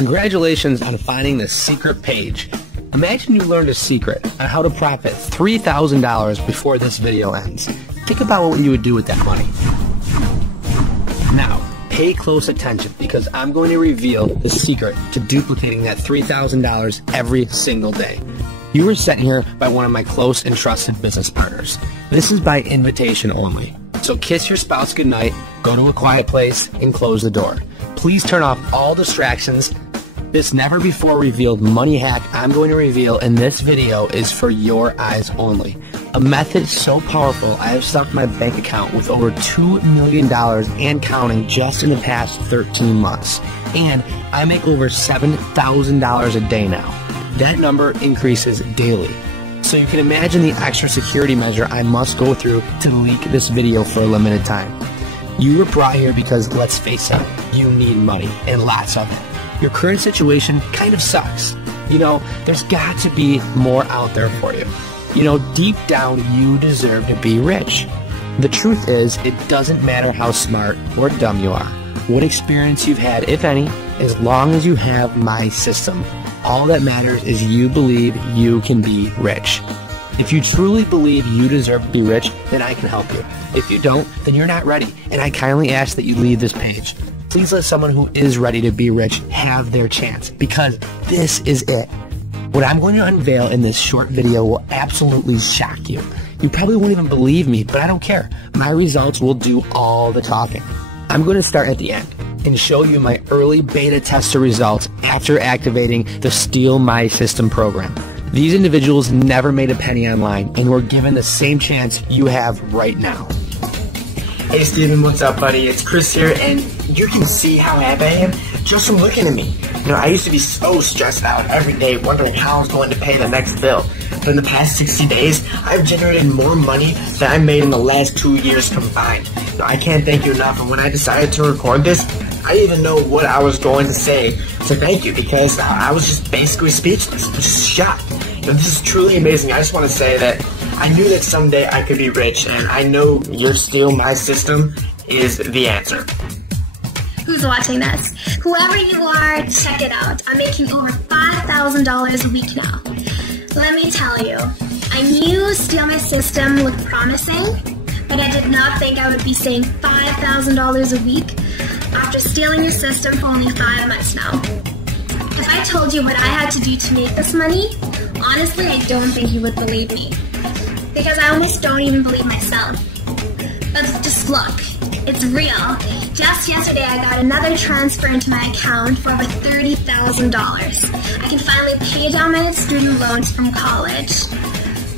Congratulations on finding the secret page. Imagine you learned a secret on how to profit $3,000 before this video ends. Think about what you would do with that money. Now, pay close attention because I'm going to reveal the secret to duplicating that $3,000 every single day. You were sent here by one of my close and trusted business partners. This is by invitation only. So kiss your spouse goodnight, go to a quiet place, and close the door. Please turn off all distractions. This never before revealed money hack I'm going to reveal in this video is for your eyes only. A method so powerful I have stuffed my bank account with over $2 million and counting just in the past 13 months. And I make over $7,000 a day now. That number increases daily. So you can imagine the extra security measure I must go through to leak this video for a limited time. You were brought here because, let's face it, you need money, and lots of it. Your current situation kind of sucks. You know, there's got to be more out there for you. You know, deep down, you deserve to be rich. The truth is, it doesn't matter how smart or dumb you are, what experience you've had, if any, as long as you have my system. All that matters is you believe you can be rich. If you truly believe you deserve to be rich, then I can help you. If you don't, then you're not ready, and I kindly ask that you leave this page. Please let someone who is ready to be rich have their chance, because this is it. What I'm going to unveil in this short video will absolutely shock you. You probably won't even believe me, but I don't care. My results will do all the talking. I'm going to start at the end and show you my early beta tester results after activating the Steal My System program. These individuals never made a penny online and were given the same chance you have right now. Hey Steven, what's up buddy? It's Chris here, and you can see how happy I am just from looking at me. You know, I used to be so stressed out every day wondering how I was going to pay the next bill. But in the past 60 days, I've generated more money than I made in the last 2 years combined. Now, I can't thank you enough, and when I decided to record this, I didn't even know what I was going to say. So thank you, because I was just basically speechless, just shocked. You know, this is truly amazing. I just want to say that I knew that someday I could be rich, and I know your Steal My System is the answer. Who's watching this? Whoever you are, check it out. I'm making over $5,000 a week now. Let me tell you, I knew Steal My System looked promising, but I did not think I would be saying $5,000 a week after stealing your system for only 5 months now. If I told you what I had to do to make this money, honestly, I don't think you would believe me. Because I almost don't even believe myself. But just look, it's real. Just yesterday I got another transfer into my account for over $30,000. I can finally pay down my student loans from college.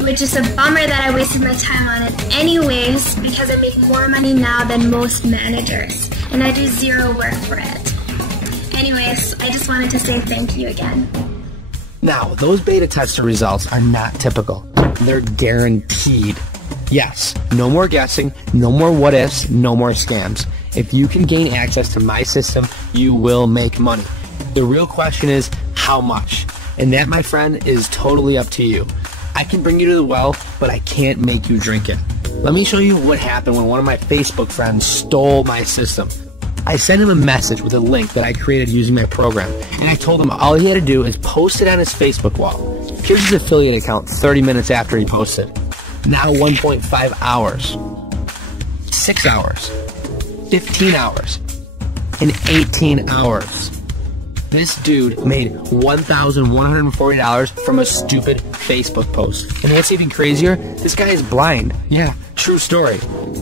Which is a bummer that I wasted my time on it anyways, because I make more money now than most managers. And I do zero work for it. Anyways, I just wanted to say thank you again. Now, those beta tester results are not typical. They're guaranteed. Yes, no more guessing, no more what ifs, no more scams. If you can gain access to my system, you will make money. The real question is, how much? And that, my friend, is totally up to you. I can bring you to the well, but I can't make you drink it. Let me show you what happened when one of my Facebook friends stole my system. I sent him a message with a link that I created using my program, and I told him all he had to do is post it on his Facebook wall. Here's his affiliate account 30 minutes after he posted. Now 1.5 hours, 6 hours, 15 hours, and 18 hours. This dude made $1,140 from a stupid Facebook post. And what's even crazier, this guy is blind. Yeah, true story.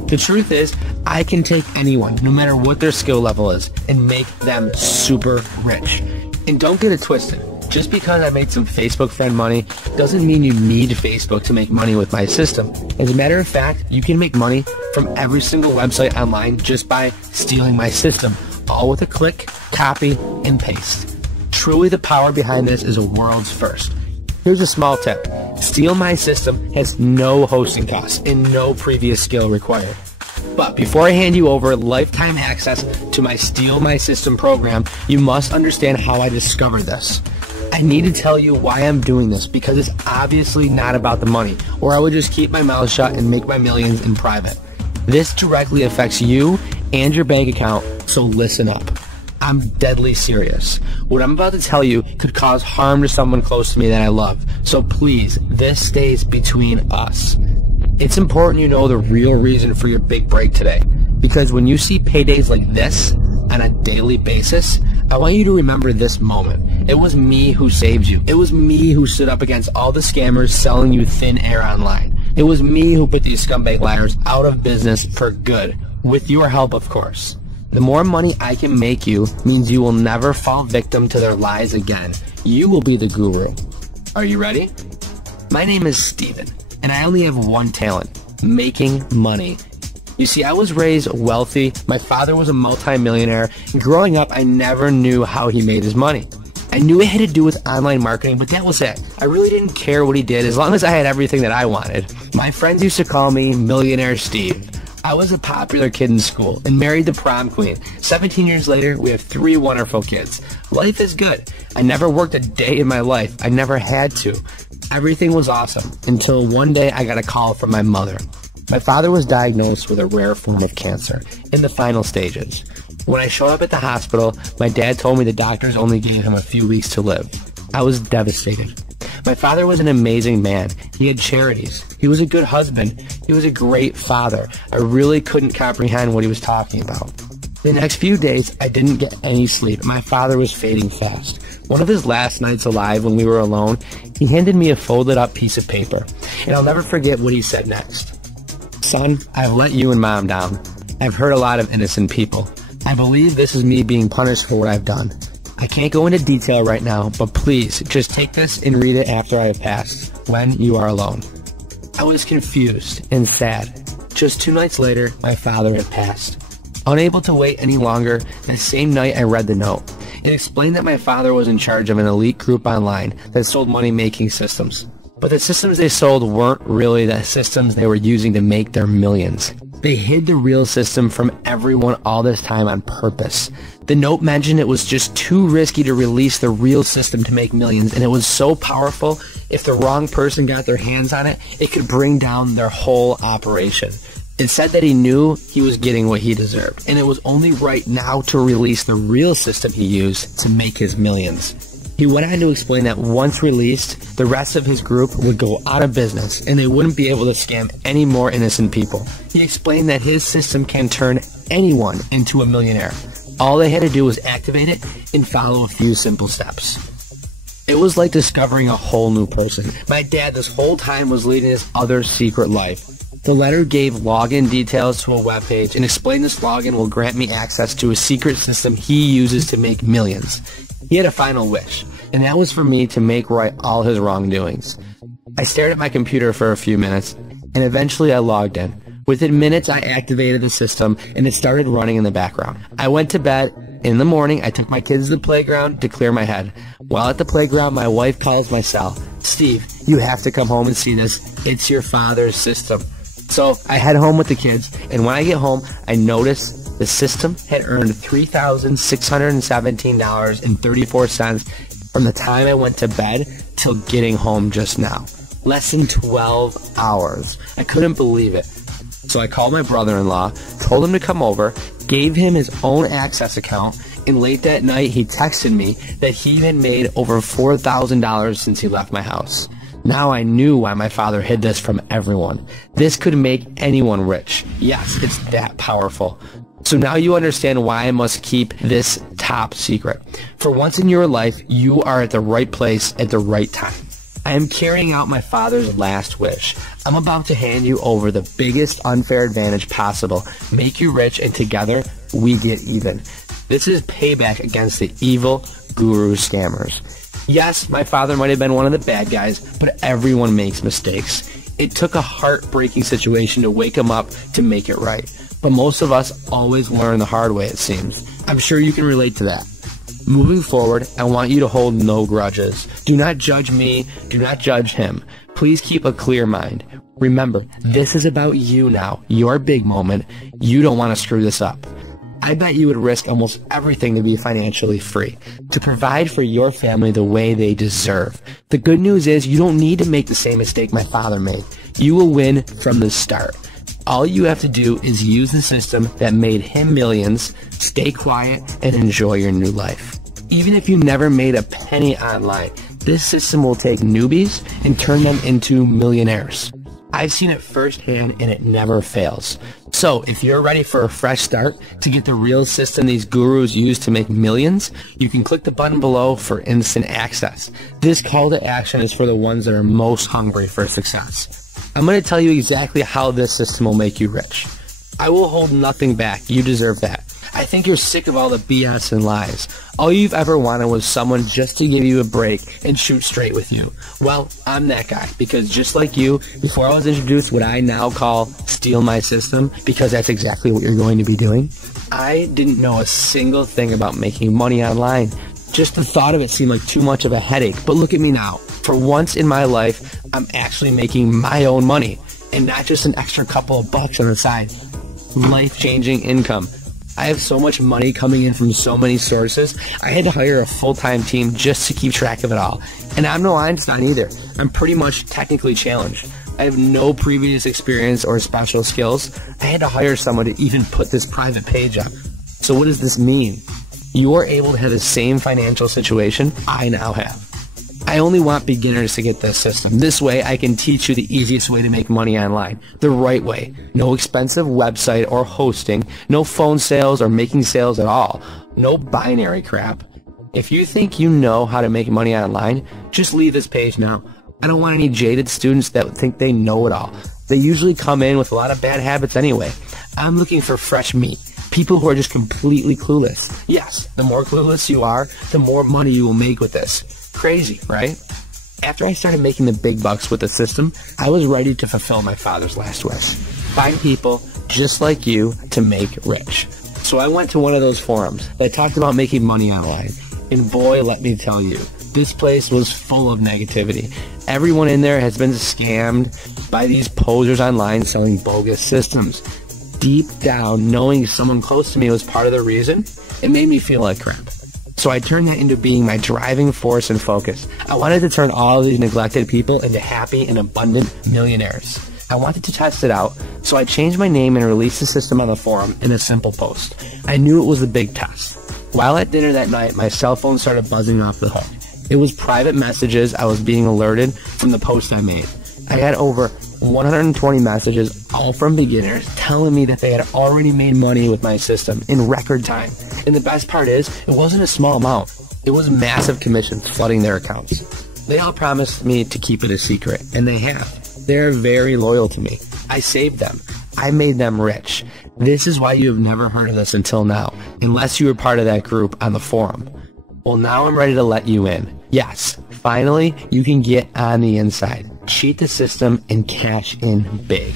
The truth is, I can take anyone, no matter what their skill level is, and make them super rich. And don't get it twisted. Just because I made some Facebook friend money doesn't mean you need Facebook to make money with my system. As a matter of fact, you can make money from every single website online just by stealing my system, all with a click, copy, and paste. Truly, the power behind this is a world's first. Here's a small tip. Steal My System has no hosting costs and no previous skill required. But before I hand you over lifetime access to my Steal My System program, you must understand how I discovered this. I need to tell you why I'm doing this, because it's obviously not about the money, or I would just keep my mouth shut and make my millions in private. This directly affects you and your bank account, so listen up. I'm deadly serious. What I'm about to tell you could cause harm to someone close to me that I love. So please, this stays between us. It's important you know the real reason for your big break today. Because when you see paydays like this on a daily basis, I want you to remember this moment. It was me who saved you. It was me who stood up against all the scammers selling you thin air online. It was me who put these scumbag liars out of business for good. With your help, of course. The more money I can make you means you will never fall victim to their lies again. You will be the guru. Are you ready? My name is Steven, and I only have one talent: making money. You see, I was raised wealthy. My father was a multi-millionaire. And growing up, I never knew how he made his money. I knew it had to do with online marketing, but that was it. I really didn't care what he did as long as I had everything that I wanted. My friends used to call me Millionaire Steve. I was a popular kid in school and married the prom queen. 17 years later, we have 3 wonderful kids. Life is good. I never worked a day in my life. I never had to. Everything was awesome until one day I got a call from my mother. My father was diagnosed with a rare form of cancer in the final stages. When I showed up at the hospital, my dad told me the doctors only gave him a few weeks to live. I was devastated. My father was an amazing man. He had charities. He was a good husband. He was a great father. I really couldn't comprehend what he was talking about. The next few days, I didn't get any sleep. My father was fading fast. One of his last nights alive when we were alone, he handed me a folded up piece of paper. And I'll never forget what he said next. Son, I've let you and Mom down. I've hurt a lot of innocent people. I believe this is me being punished for what I've done. I can't go into detail right now, but please, just take this and read it after I have passed, when you are alone. I was confused and sad. Just 2 nights later, my father had passed. Unable to wait any longer, that same night I read the note. It explained that my father was in charge of an elite group online that sold money-making systems. But the systems they sold weren't really the systems they were using to make their millions. They hid the real system from everyone all this time on purpose. The note mentioned it was just too risky to release the real system to make millions, and it was so powerful, if the wrong person got their hands on it, it could bring down their whole operation. It said that he knew he was getting what he deserved, and it was only right now to release the real system he used to make his millions. He went on to explain that once released, the rest of his group would go out of business and they wouldn't be able to scam any more innocent people. He explained that his system can turn anyone into a millionaire. All they had to do was activate it and follow a few simple steps. It was like discovering a whole new person. My dad this whole time was leading his other secret life. The letter gave login details to a webpage and explained this login will grant me access to a secret system he uses to make millions. He had a final wish, and that was for me to make right all his wrongdoings. I stared at my computer for a few minutes, and eventually I logged in. Within minutes, I activated the system, and it started running in the background. I went to bed. In the morning, I took my kids to the playground to clear my head. While at the playground, my wife calls my cell. Steve, you have to come home and see this. It's your father's system. So I head home with the kids, and when I get home, I notice the system had earned $3,617.34 from the time I went to bed till getting home just now. Less than 12 hours. I couldn't believe it. So I called my brother-in-law, told him to come over, gave him his own access account, and late that night he texted me that he had made over $4,000 since he left my house. Now I knew why my father hid this from everyone. This could make anyone rich. Yes, it's that powerful. So now you understand why I must keep this top secret. For once in your life, you are at the right place at the right time. I am carrying out my father's last wish. I'm about to hand you over the biggest unfair advantage possible, make you rich, and together we get even. This is payback against the evil guru scammers. Yes, my father might have been one of the bad guys, but everyone makes mistakes. It took a heartbreaking situation to wake him up to make it right. But most of us always learn the hard way, it seems. I'm sure you can relate to that. Moving forward, I want you to hold no grudges. Do not judge me. Do not judge him. Please keep a clear mind. Remember, this is about you now, your big moment. You don't want to screw this up. I bet you would risk almost everything to be financially free, to provide for your family the way they deserve. The good news is you don't need to make the same mistake my father made. You will win from the start. All you have to do is use the system that made him millions, stay quiet, and enjoy your new life. Even if you never made a penny online, this system will take newbies and turn them into millionaires. I've seen it firsthand and it never fails. So if you're ready for a fresh start to get the real system these gurus use to make millions, you can click the button below for instant access. This call to action is for the ones that are most hungry for success. I'm going to tell you exactly how this system will make you rich. I will hold nothing back. You deserve that. I think you're sick of all the BS and lies. All you've ever wanted was someone just to give you a break and shoot straight with you. Well, I'm that guy, because just like you, before I was introduced what I now call Steal My System, because that's exactly what you're going to be doing, I didn't know a single thing about making money online. Just the thought of it seemed like too much of a headache. But look at me now. For once in my life, I'm actually making my own money, and not just an extra couple of bucks on the side. Life-changing income. I have so much money coming in from so many sources, I had to hire a full-time team just to keep track of it all. And I'm no Einstein either. I'm pretty much technically challenged. I have no previous experience or special skills. I had to hire someone to even put this private page up. So what does this mean? You are able to have the same financial situation I now have. I only want beginners to get this system. This way, I can teach you the easiest way to make money online. The right way. No expensive website or hosting. No phone sales or making sales at all. No binary crap. If you think you know how to make money online, just leave this page now. I don't want any jaded students that think they know it all. They usually come in with a lot of bad habits anyway. I'm looking for fresh meat. People who are just completely clueless. Yes, the more clueless you are, the more money you will make with this. Crazy, right? After I started making the big bucks with the system, I was ready to fulfill my father's last wish. Find people just like you to make rich. So I went to one of those forums that talked about making money online. And boy, let me tell you, this place was full of negativity. Everyone in there has been scammed by these posers online selling bogus systems. Deep down, knowing someone close to me was part of the reason, it made me feel like crap. So I turned that into being my driving force and focus. I wanted to turn all of these neglected people into happy and abundant millionaires. I wanted to test it out, so I changed my name and released the system on the forum in a simple post. I knew it was a big test. While at dinner that night, my cell phone started buzzing off the hook. It was private messages I was being alerted from the post I made. I had over 120 messages, all from beginners, telling me that they had already made money with my system in record time. And the best part is, it wasn't a small amount. It was massive commissions flooding their accounts. They all promised me to keep it a secret, and they have. They're very loyal to me. I saved them. I made them rich. This is why you have never heard of this until now, unless you were part of that group on the forum. Well, now I'm ready to let you in. Yes, finally, you can get on the inside, cheat the system, and cash in big.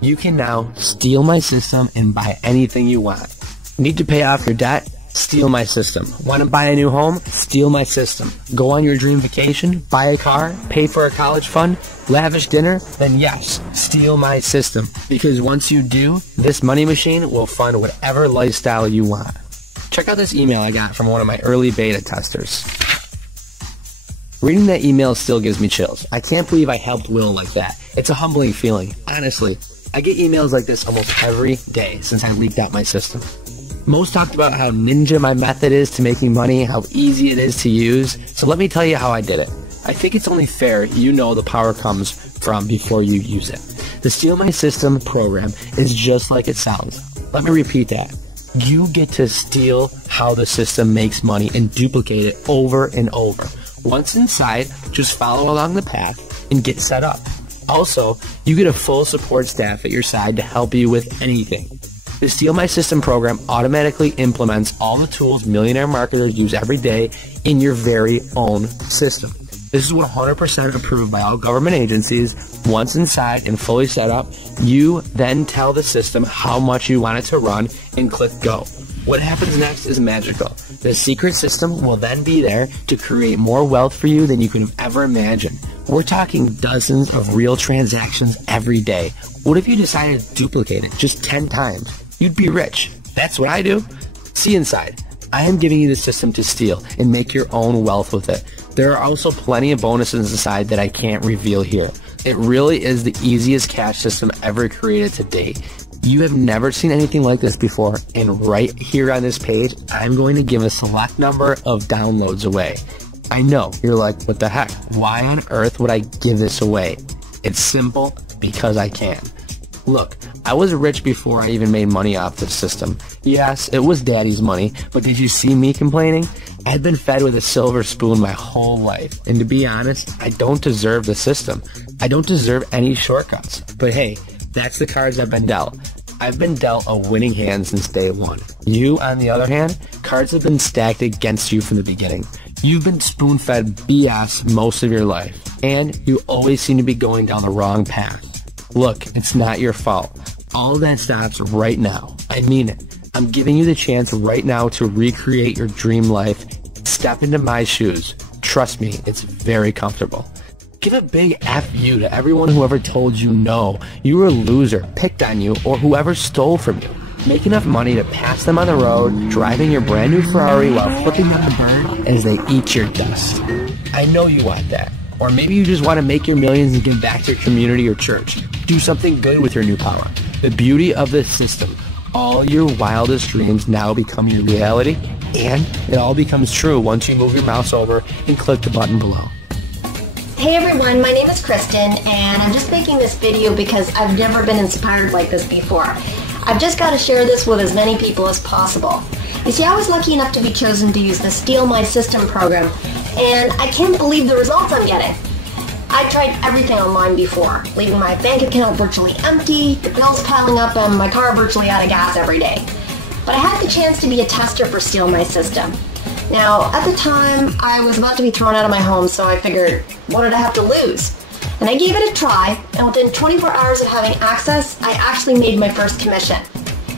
You can now steal my system and buy anything you want. Need to pay off your debt? Steal my system. Want to buy a new home? Steal my system. Go on your dream vacation? Buy a car? Pay for a college fund? Lavish dinner? Then yes, steal my system. Because once you do, this money machine will fund whatever lifestyle you want. Check out this email I got from one of my early beta testers. Reading that email still gives me chills. I can't believe I helped Will like that. It's a humbling feeling. Honestly, I get emails like this almost every day since I leaked out my system. Most talked about how ninja my method is to making money, how easy it is to use. So let me tell you how I did it. I think it's only fair you know the power comes from before you use it. The Steal My System program is just like it sounds. Let me repeat that. You get to steal how the system makes money and duplicate it over and over. Once inside, just follow along the path and get set up. Also, you get a full support staff at your side to help you with anything. The Steal My System program automatically implements all the tools millionaire marketers use every day in your very own system. This is 100% approved by all government agencies. Once inside and fully set up, you then tell the system how much you want it to run and click go. What happens next is magical. The secret system will then be there to create more wealth for you than you could have ever imagined. We're talking dozens of real transactions every day. What if you decided to duplicate it just 10 times? You'd be rich. That's what I do. See inside. I am giving you the system to steal and make your own wealth with it. There are also plenty of bonuses inside that I can't reveal here. It really is the easiest cash system ever created to date. You have never seen anything like this before, and right here on this page, I'm going to give a select number of downloads away. I know, you're like, what the heck? Why on earth would I give this away? It's simple, because I can. Look, I was rich before I even made money off this system. Yes, it was daddy's money, but did you see me complaining? I'd been fed with a silver spoon my whole life, and to be honest, I don't deserve the system. I don't deserve any shortcuts. But hey, that's the cards I've been dealt. I've been dealt a winning hand since day one. You, on the other hand, cards have been stacked against you from the beginning. You've been spoon-fed BS most of your life, and you always seem to be going down the wrong path. Look, it's not your fault. All that stops right now. I mean it. I'm giving you the chance right now to recreate your dream life. Step into my shoes. Trust me, it's very comfortable. Give a big F you to everyone who ever told you no, you were a loser, picked on you, or whoever stole from you. Make enough money to pass them on the road, driving your brand new Ferrari while flipping them the bird as they eat your dust. I know you want that. Or maybe you just want to make your millions and give back to your community or church. Do something good with your new power. The beauty of this system, all your wildest dreams now become your reality, and it all becomes true once you move your mouse over and click the button below. Hey everyone, my name is Kristen, and I'm just making this video because I've never been inspired like this before. I've just got to share this with as many people as possible. You see, I was lucky enough to be chosen to use the Steal My System program, and I can't believe the results I'm getting. I tried everything online before, leaving my bank account virtually empty, the bills piling up, and my car virtually out of gas every day. But I had the chance to be a tester for Steal My System. Now, at the time, I was about to be thrown out of my home, so I figured, what did I have to lose? And I gave it a try, and within 24 hours of having access, I actually made my first commission.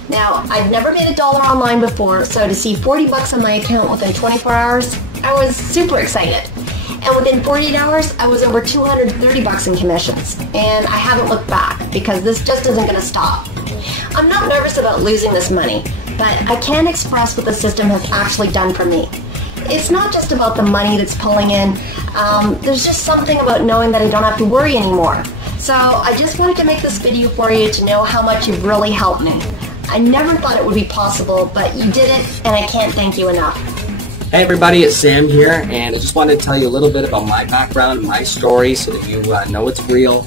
Now, I've never made $1 online before, so to see 40 bucks on my account within 24 hours, I was super excited. And within 48 hours, I was over 230 bucks in commissions. And I haven't looked back, because this just isn't going to stop. I'm not nervous about losing this money, but I can't express what the system has actually done for me. It's not just about the money that's pulling in. There's just something about knowing that I don't have to worry anymore. So I just wanted to make this video for you to know how much you've really helped me. I never thought it would be possible, but you did it, and I can't thank you enough. Hey everybody, it's Sam here, and I just wanted to tell you a little bit about my background, my story, so that you know it's real.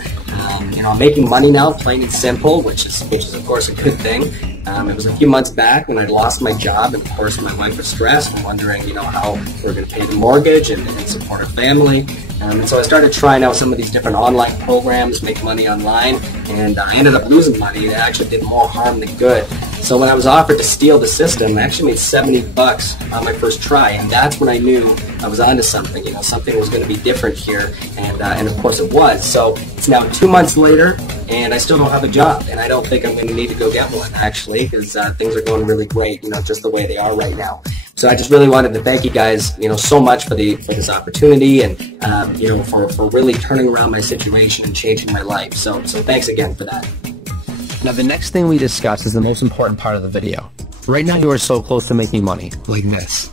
I'm making money now, plain and simple, which is of course a good thing. It was a few months back when I'd lost my job, and of course my wife was stressed and wondering, how we're going to pay the mortgage and support our family. And so I started trying out some of these different online programs, make money online, and I ended up losing money. It actually did more harm than good. So when I was offered to steal the system, I actually made 70 bucks on my first try, and that's when I knew I was onto something. Something was going to be different here, and of course it was. So it's now 2 months later, and I still don't have a job, and I don't think I'm going to need to go get one, actually, because things are going really great, just the way they are right now. So I just really wanted to thank you guys, so much for this opportunity, and for really turning around my situation and changing my life. So thanks again for that. Now the next thing we discuss is the most important part of the video. Right now you are so close to making money, like this.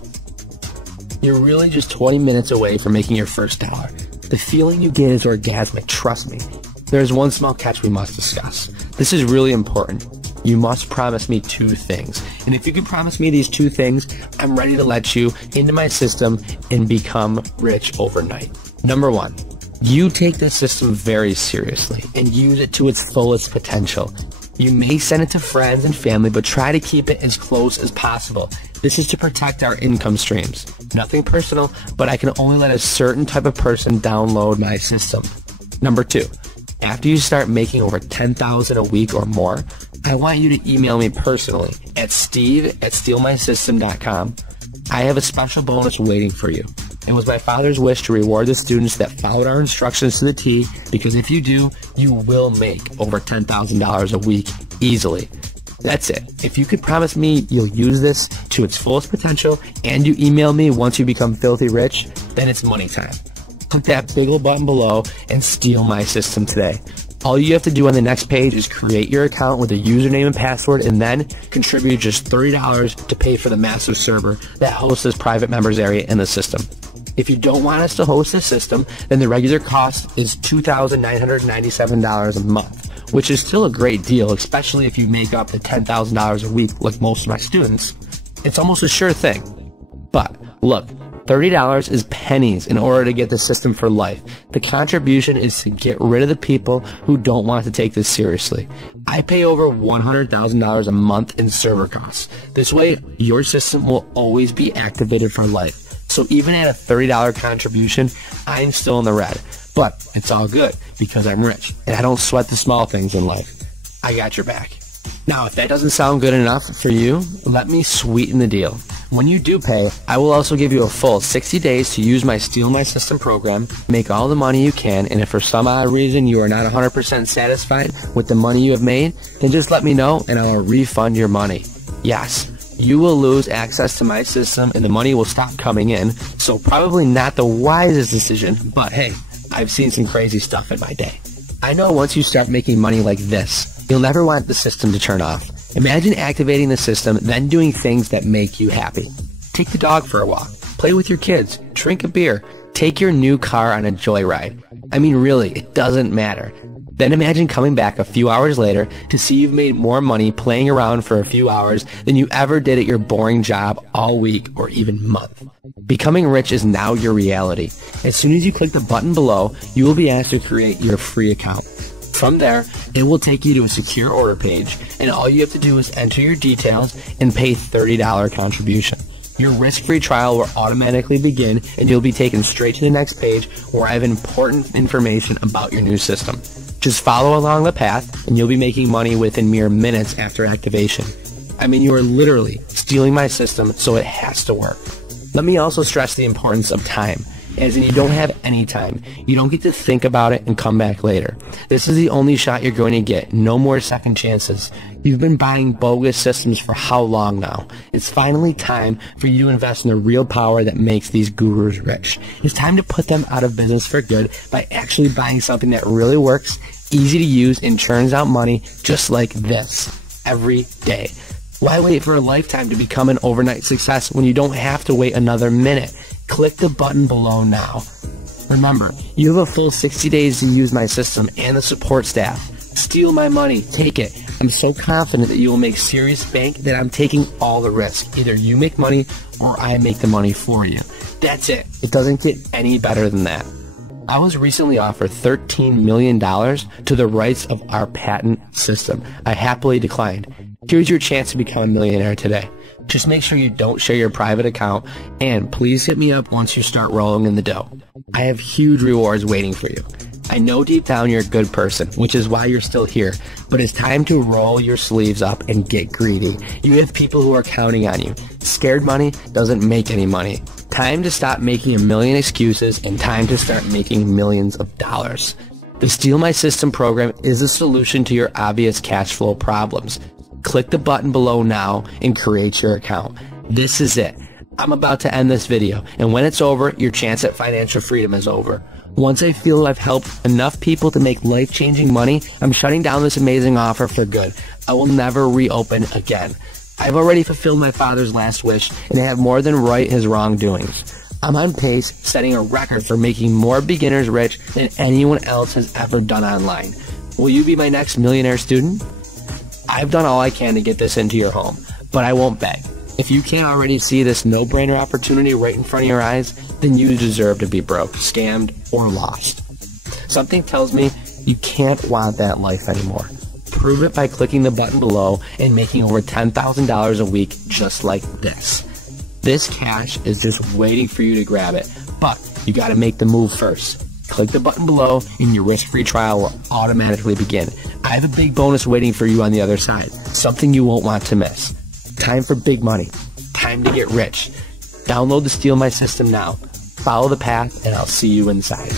You're really just 20 minutes away from making your first dollar. The feeling you get is orgasmic, trust me. There's one small catch we must discuss. This is really important. You must promise me 2 things. And if you can promise me these 2 things, I'm ready to let you into my system and become rich overnight. Number 1, you take this system very seriously and use it to its fullest potential. You may send it to friends and family, but try to keep it as close as possible. This is to protect our income streams. Nothing personal, but I can only let a certain type of person download my system. Number 2, after you start making over $10,000 a week or more, I want you to email me personally at steve@stealmysystem.com. I have a special bonus waiting for you. It was my father's wish to reward the students that followed our instructions to the T, because if you do, you will make over $10,000 a week easily. That's it. If you could promise me you'll use this to its fullest potential and you email me once you become filthy rich, then it's money time. Click that big old button below and steal my system today. All you have to do on the next page is create your account with a username and password, and then contribute just $30 to pay for the massive server that hosts this private members area in the system. If you don't want us to host the system, then the regular cost is $2,997 a month, which is still a great deal, especially if you make up the $10,000 a week like most of my students. It's almost a sure thing. But look, $30 is pennies in order to get the system for life. The contribution is to get rid of the people who don't want to take this seriously. I pay over $100,000 a month in server costs. This way, your system will always be activated for life. So even at a $30 contribution, I'm still in the red. But it's all good because I'm rich and I don't sweat the small things in life. I got your back. Now, if that doesn't sound good enough for you, let me sweeten the deal. When you do pay, I will also give you a full 60 days to use my Steal My System program, make all the money you can, and if for some odd reason you are not 100% satisfied with the money you have made, then just let me know and I will refund your money. Yes, you will lose access to my system and the money will stop coming in, so probably not the wisest decision, but hey, I've seen some crazy stuff in my day. I know once you start making money like this, you'll never want the system to turn off. Imagine activating the system, then doing things that make you happy. Take the dog for a walk, play with your kids, drink a beer, take your new car on a joyride. I mean, really, it doesn't matter. Then imagine coming back a few hours later to see you've made more money playing around for a few hours than you ever did at your boring job all week or even month. Becoming rich is now your reality. As soon as you click the button below, you will be asked to create your free account. From there, it will take you to a secure order page, and all you have to do is enter your details and pay $30 contribution. Your risk-free trial will automatically begin, and you'll be taken straight to the next page where I have important information about your new system. Just follow along the path, and you'll be making money within mere minutes after activation. I mean, you are literally stealing my system, so it has to work. Let me also stress the importance of time. As in, you don't have any time. You don't get to think about it and come back later. This is the only shot you're going to get. No more second chances. You've been buying bogus systems for how long now? It's finally time for you to invest in the real power that makes these gurus rich. It's time to put them out of business for good by actually buying something that really works, easy to use, and churns out money just like this every day. Why wait for a lifetime to become an overnight success when you don't have to wait another minute? Click the button below now. Remember, you have a full 60 days to use my system and the support staff. Steal my money, take it. I'm so confident that you will make serious bank that I'm taking all the risk. Either you make money or I make the money for you. That's it. It doesn't get any better than that. I was recently offered $13 million to the rights of our patent system. I happily declined. Here's your chance to become a millionaire today. Just make sure you don't share your private account, and please hit me up once you start rolling in the dough. I have huge rewards waiting for you. I know deep down you're a good person, which is why you're still here, but it's time to roll your sleeves up and get greedy. You have people who are counting on you. Scared money doesn't make any money. Time to stop making a million excuses and time to start making millions of dollars. The Steal My System program is a solution to your obvious cash flow problems. Click the button below now and create your account. This is it. I'm about to end this video, and when it's over, your chance at financial freedom is over. Once I feel I've helped enough people to make life-changing money, I'm shutting down this amazing offer for good. I will never reopen again. I've already fulfilled my father's last wish, and I have more than right his wrongdoings. I'm on pace, setting a record for making more beginners rich than anyone else has ever done online. Will you be my next millionaire student? I've done all I can to get this into your home, but I won't beg. If you can't already see this no-brainer opportunity right in front of your eyes, then you deserve to be broke, scammed, or lost. Something tells me you can't want that life anymore. Prove it by clicking the button below and making over $10,000 a week just like this. This cash is just waiting for you to grab it, but you gotta make the move first. Click the button below and your risk-free trial will automatically begin. I have a big bonus waiting for you on the other side, something you won't want to miss. Time for big money. Time to get rich. Download the Steal My System now. Follow the path and I'll see you inside.